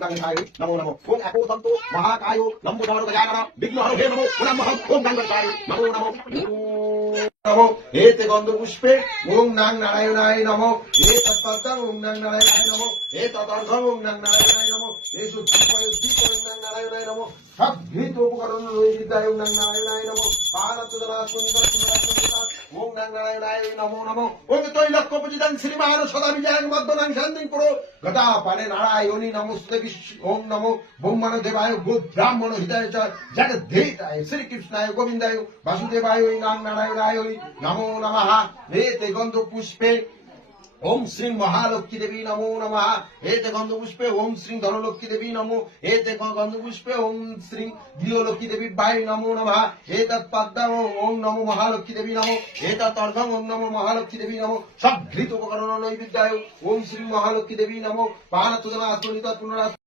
গণেশায় নমঃ নমঃ মহাকায় বিঘ্ন হর নমঃ নমঃ ওম দান নমো নমঃ নমঃ এতে গন্ধ পুষ্পে ওম নাং নারায়ণায় নম। এ তৎপদং ওম নাং নারায়ণায় নম। এ তদর্ঘম ওং নাং নারায়ণায় নম। এ দীপায় দীপায় ওম নাং নারায়ণায় সব সদ্ধিত উপকরণ বিদ্যায় ওং নাং নারায়ণায় নমঃ। পারত জনা সংগীত ওম নাং নারায়ণায় নমো নমঃ। ওম তৈলক্য পূজিতং শ্রীমান সদা বিজয়ং মদ্দনাং শান্তি পুরো। গদা পানে নারায়ণি নমস্তে ওম নম। ব্রহ্মণ দেবায় গো ব্রাহ্মণ হৃদয় চ জগদ্ধেতায় শ্রীকৃষ্ণায় গোবিন্দায়। বাসুদেবায় নাম নারায়ণায় ওই নমো নমঃ। এতে গন্ধ পুষ্পে ওম শ্রী মহালক্ষ্মী দেবী নমো নমঃ। এতে গন্ধ পুষ্পে ওম শ্রী ধনলক্ষ্মী দেবী নমো। এতে গন্ধ পুষ্পে ওম শ্রী গৃহলক্ষ্মী দেবী বাই নমো নমঃ। এতৎ পদ্মম ওম নমো মহালক্ষ্মী দেবী নমো। এতৎ অর্ঘম ওম নমো মহালক্ষ্মী দেবী নমো। সবঘৃত উপকরণ নৈবিদ্যায় ওম শ্রী মহালক্ষ্মী দেবী নমো। পানতুজনা আস্তরিত পুনরাস